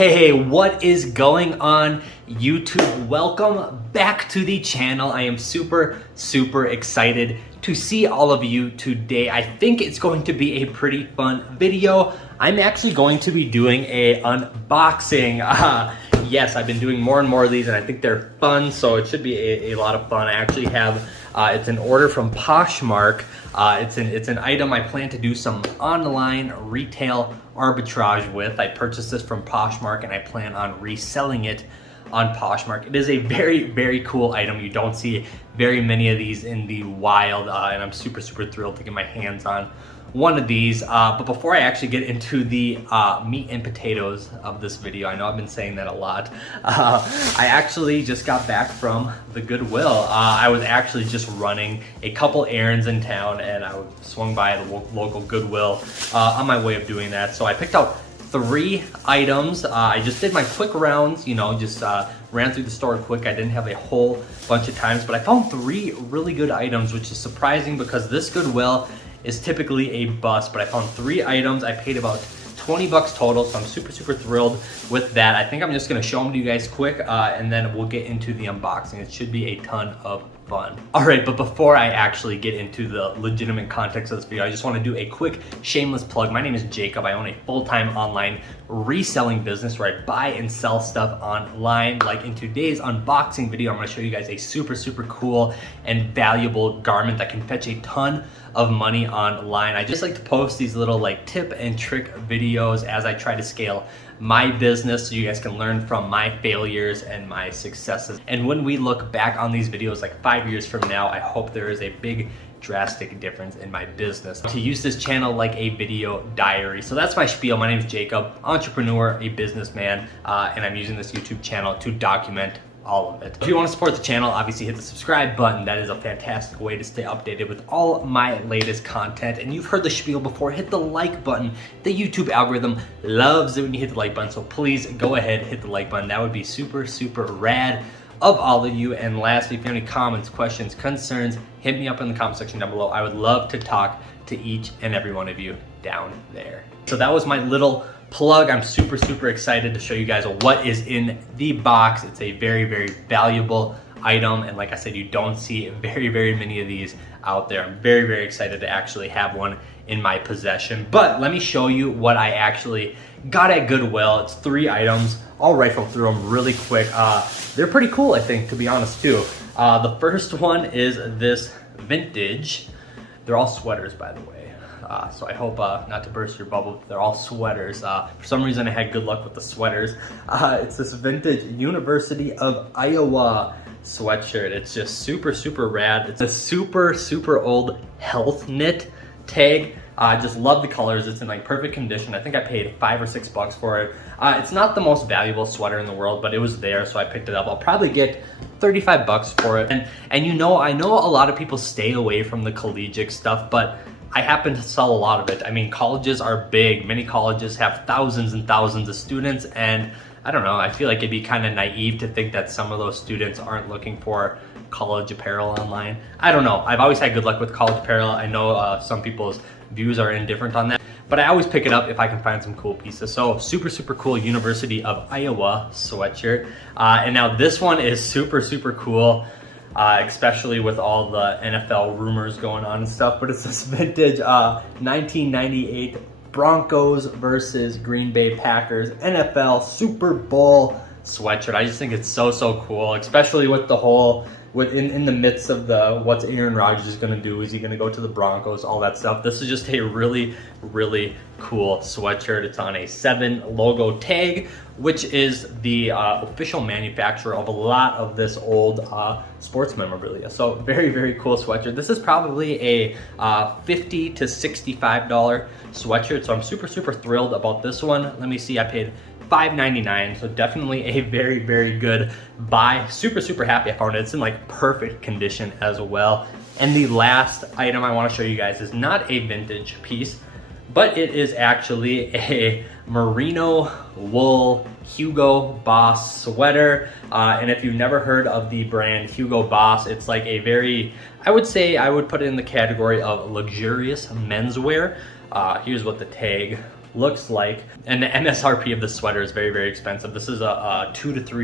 Hey, what is going on YouTube? Welcome back to the channel. I am super excited to see all of you today. I think it's going to be a pretty fun video. I'm actually going to be doing a unboxing. Yes, I've been doing more and more of these and I think they're fun, so it should be a lot of fun. I actually have, it's an order from Poshmark. It's an item I plan to do some online retail arbitrage with. I purchased this from Poshmark and I plan on reselling it on Poshmark. It is a very cool item. You don't see very many of these in the wild, and I'm super thrilled to get my hands on one of these. But before I actually get into the meat and potatoes of this video, I know I've been saying that a lot. I actually just got back from the Goodwill. I was actually just running a couple errands in town and I swung by the local Goodwill on my way of doing that. So I picked out 3 items. I just did my quick rounds, you know, just ran through the store quick. I didn't have a whole bunch of times, but I found 3 really good items, which is surprising because this Goodwill is typically a bust, but I found 3 items. I paid about 20 bucks total, so I'm super thrilled with that. I think I'm just gonna show them to you guys quick, and then we'll get into the unboxing. It should be a ton of fun. All right, but before I actually get into the legitimate context of this video, I just wanna do a quick shameless plug. My name is Jacob. I own a full-time online reselling business where I buy and sell stuff online. Like in today's unboxing video, I'm gonna show you guys a super cool and valuable garment that can fetch a ton of money online. I just like to post these little like tip and trick videos as I try to scale my business so you guys can learn from my failures and my successes. And when we look back on these videos like 5 years from now, I hope there is a big drastic difference in my business. To use this channel like a video diary. So that's my spiel. My name is Jacob, entrepreneur, a businessman, and I'm using this YouTube channel to document all of it. If you want to support the channel, obviously hit the subscribe button. That is a fantastic way to stay updated with all my latest content. And you've heard the spiel before, hit the like button. The YouTube algorithm loves it when you hit the like button, so please go ahead, hit the like button. That would be super rad of all of you. And lastly, if you have any comments, questions, concerns, hit me up in the comment section down below. I would love to talk to each and every one of you down there. So that was my little plug. I'm super excited to show you guys what is in the box. It's a very valuable item, and like I said, you don't see very many of these out there. I'm very excited to actually have one in my possession. But let me show you what I actually got at Goodwill. It's 3 items. I'll rifle through them really quick. They're pretty cool, I think, to be honest too. The first one is this vintage. They're all sweaters, by the way. So I hope not to burst your bubble, but they're all sweaters. For some reason I had good luck with the sweaters. It's this vintage University of Iowa sweatshirt. It's just super rad. It's a super old health knit tag. I just love the colors. It's in like perfect condition. I think I paid $5 or $6 for it. It's not the most valuable sweater in the world, but it was there, so I picked it up. I'll probably get 35 bucks for it. And you know, I know a lot of people stay away from the collegiate stuff, but I happen to sell a lot of it. I mean, colleges are big. Many colleges have thousands and thousands of students, and I don't know, I feel like it'd be kind of naive to think that some of those students aren't looking for college apparel online. I don't know. I've always had good luck with college apparel. I know some people's views are indifferent on that, but I always pick it up if I can find some cool pieces. So super cool University of Iowa sweatshirt. And now this one is super cool. Especially with all the NFL rumors going on and stuff, but it's this vintage 1998 Broncos versus Green Bay Packers NFL Super Bowl sweatshirt. I just think it's so cool, especially with the whole, in the midst of the what's Aaron Rodgers is going to do, is he going to go to the Broncos, all that stuff. This is just a really cool sweatshirt. It's on a 7 logo tag, which is the official manufacturer of a lot of this old sports memorabilia. So very cool sweatshirt. This is probably a $50 to $65 sweatshirt, so I'm super thrilled about this one. Let me see, I paid $5.99, so definitely a very good buy. Super happy I found it. It's in like perfect condition as well. And the last item I want to show you guys is not a vintage piece, but it is actually a merino wool Hugo Boss sweater. And if you've never heard of the brand Hugo Boss, it's like a very, I would say I would put it in the category of luxurious menswear. Here's what the tag looks like. And the MSRP of the sweater is very, very expensive. This is a $200 to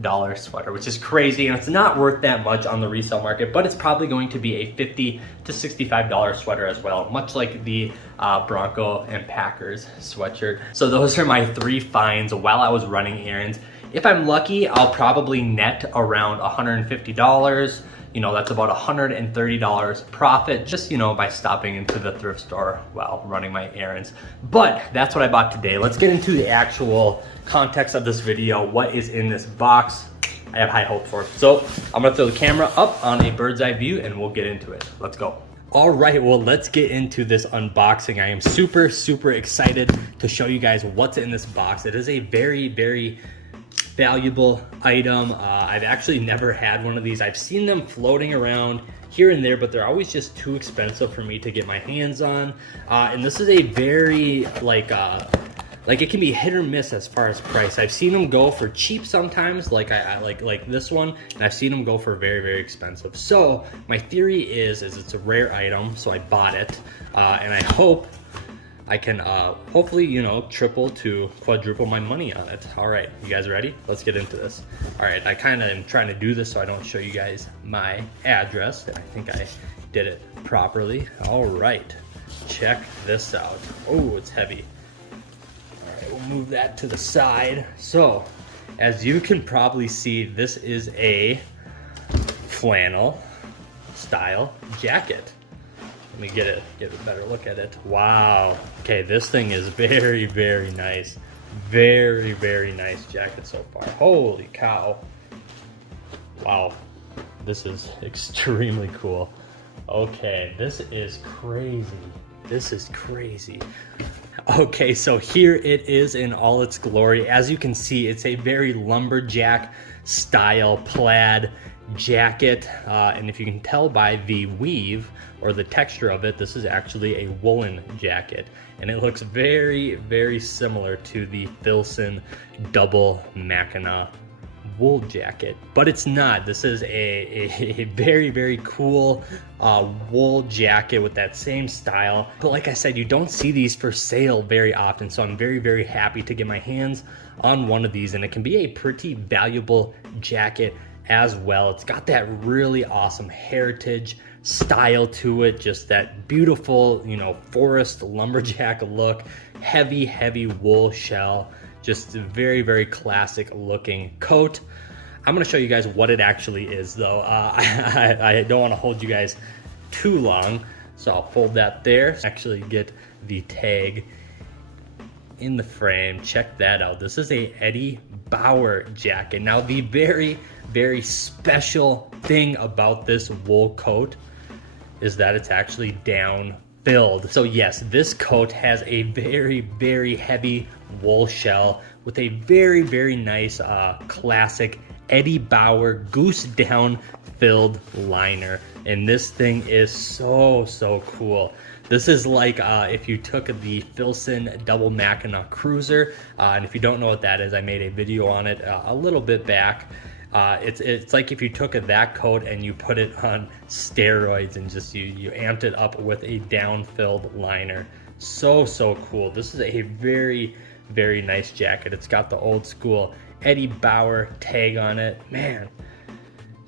$300 sweater, which is crazy, and it's not worth that much on the resale market, but it's probably going to be a $50 to $65 sweater as well, much like the Bronco and Packers sweatshirt. So those are my 3 finds while I was running errands. If I'm lucky, I'll probably net around $150. You know, that's about $130 profit just, you know, by stopping into the thrift store while running my errands. But that's what I bought today. Let's get into the actual context of this video. What is in this box? I have high hopes for it. So I'm gonna throw the camera up on a bird's eye view and we'll get into it. Let's go. All right, well, let's get into this unboxing. I am super, super excited to show you guys what's in this box. It is a very, very valuable item. I've actually never had one of these. I've seen them floating around here and there, but they're always just too expensive for me to get my hands on. And this is a very like it can be hit or miss as far as price. I've seen them go for cheap sometimes, like I like this one, and I've seen them go for very, very expensive. So my theory is it's a rare item, so I bought it, and I hope I can hopefully, you know, triple to quadruple my money on it. All right, you guys ready? Let's get into this. All right, I kind of am trying to do this so I don't show you guys my address. I think I did it properly. All right, check this out. Oh, it's heavy. All right, we'll move that to the side. So, as you can probably see, this is a flannel style jacket. Let me get a better look at it. Wow. Okay, this thing is very, very nice. Very, very nice jacket so far. Holy cow. Wow. This is extremely cool. Okay, this is crazy. This is crazy. Okay, so here it is in all its glory. As you can see, it's a very lumberjack style plaid jacket, and if you can tell by the weave or the texture of it, this is actually a woolen jacket, and it looks very, very similar to the Filson double Mackinac wool jacket, but it's not. This is a very, very cool wool jacket with that same style, but like I said, you don't see these for sale very often, so I'm very, very happy to get my hands on one of these, and it can be a pretty valuable jacket as well. It's got that really awesome heritage style to it, just that beautiful, you know, forest lumberjack look, heavy wool shell, just a very, very classic looking coat. I'm gonna show you guys what it actually is though. I don't want to hold you guys too long, so I'll fold that there. Actually get the tag in the frame. Check that out. This is a Eddie Bauer jacket. Now the very, very special thing about this wool coat is that it's actually down filled. So yes, this coat has a very, very heavy wool shell with a very, very nice classic Eddie Bauer goose down filled liner, and this thing is so cool. This is like if you took the Filson double Mackinac cruiser, and if you don't know what that is, I made a video on it a little bit back. It's like if you took that coat and you put it on steroids and just you amped it up with a down-filled liner. So cool. This is a very, very nice jacket. It's got the old school Eddie Bauer tag on it. Man,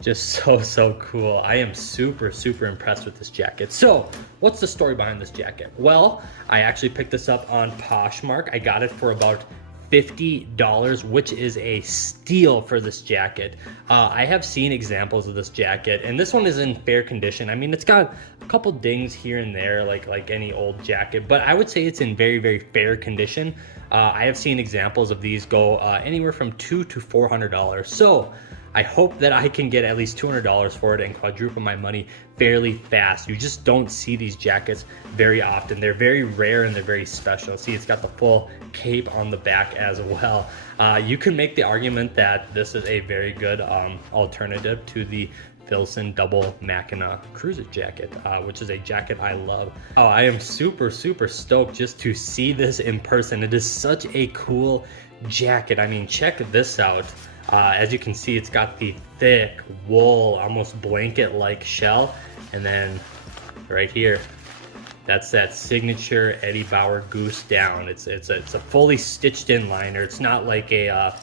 just so cool. I am super impressed with this jacket. So what's the story behind this jacket? Well, I actually picked this up on Poshmark. I got it for about $50, which is a steal for this jacket. I have seen examples of this jacket, and this one is in fair condition. I mean, it's got a couple dings here and there, like any old jacket, but I would say it's in very, very fair condition. I have seen examples of these go anywhere from $200 to $400. So I hope that I can get at least $200 for it and quadruple my money fairly fast. You just don't see these jackets very often. They're very rare and they're very special. See, it's got the full cape on the back as well. You can make the argument that this is a very good alternative to the Filson double Mackinac cruiser jacket, which is a jacket I love. Oh, I am super stoked just to see this in person. It is such a cool jacket. I mean, check this out. As you can see, it's got the thick wool, almost blanket-like shell, and then right here, That's that signature Eddie Bauer goose down. It's a fully stitched in liner. It's not like a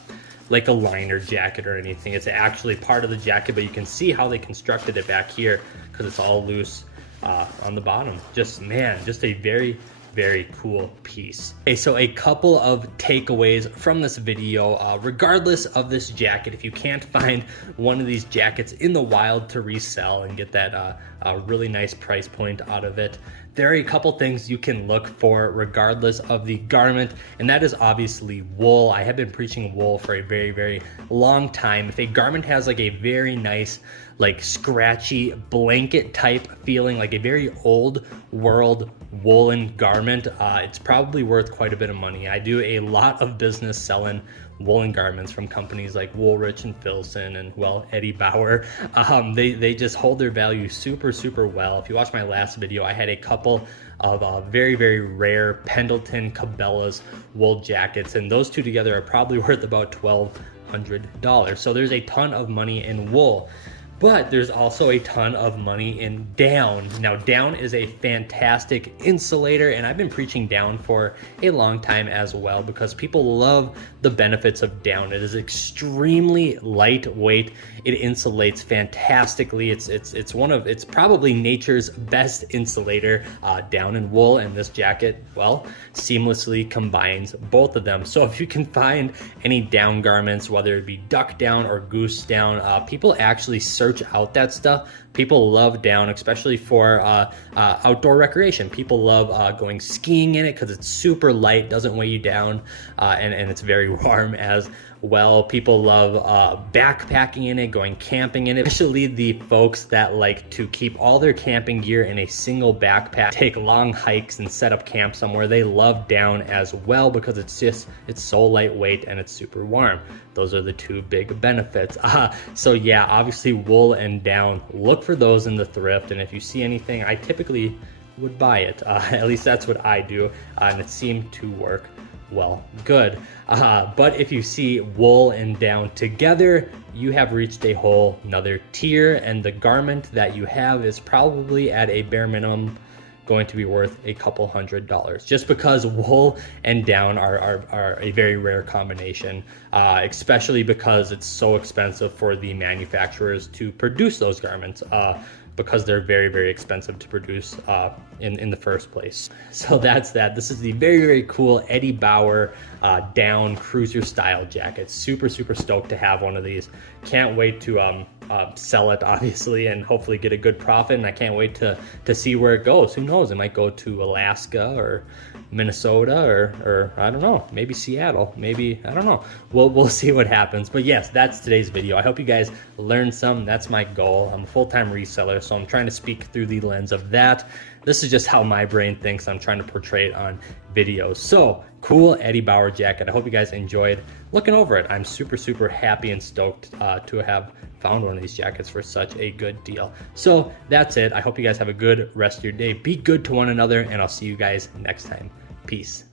liner jacket or anything. It's actually part of the jacket, but you can see how they constructed it back here because it's all loose on the bottom. Just, man, just a very, very cool piece. Okay, so a couple of takeaways from this video. Regardless of this jacket, if you can't find one of these jackets in the wild to resell and get that really nice price point out of it, there are a couple things you can look for regardless of the garment, and that is obviously wool. I have been preaching wool for a very, very long time. If a garment has like a very nice, like scratchy blanket type feeling, like a very old world woolen garment, it's probably worth quite a bit of money. I do a lot of business selling woolen garments from companies like Woolrich and Filson and, well, Eddie Bauer. They just hold their value super, super well. If you watch my last video, I had a couple of very, very rare Pendleton Cabela's wool jackets, and those two together are probably worth about $1,200. So there's a ton of money in wool. But there's also a ton of money in down. Now, down is a fantastic insulator, and I've been preaching down for a long time as well because people love the benefits of down. It is extremely lightweight. It insulates fantastically. It's probably nature's best insulator, down and wool, and this jacket, well, seamlessly combines both of them. So if you can find any down garments, whether it be duck down or goose down, people actually search out that stuff. People love down, especially for outdoor recreation. People love going skiing in it because it's super light, doesn't weigh you down, and it's very warm as well. People love backpacking in it, going camping in it, especially the folks that like to keep all their camping gear in a single backpack, take long hikes and set up camp somewhere. They love down as well because it's so lightweight and it's super warm. Those are the two big benefits. So yeah, obviously wool and down, look for those in the thrift, and if you see anything, I typically would buy it. At least that's what I do, and it seemed to work well, good. But if you see wool and down together, you have reached a whole another tier, and the garment that you have is probably at a bare minimum going to be worth a couple $100s, just because wool and down are a very rare combination, especially because it's so expensive for the manufacturers to produce those garments, because they're very, very expensive to produce in the first place. So that's that. This is the very, very cool Eddie Bauer down cruiser style jacket. Super, super stoked to have one of these. Can't wait to sell it, obviously, and hopefully get a good profit. And I can't wait to see where it goes. Who knows? It might go to Alaska or Minnesota or I don't know, maybe Seattle, maybe, I don't know. We'll see what happens. But yes, that's today's video. I hope you guys learned some. That's my goal. I'm a full-time reseller, so I'm trying to speak through the lens of that. This is just how my brain thinks. I'm trying to portray it on videos. So cool Eddie Bauer jacket. I hope you guys enjoyed looking over it. I'm super, super happy and stoked to have found one of these jackets for such a good deal. So that's it. I hope you guys have a good rest of your day. Be good to one another, and I'll see you guys next time. Peace.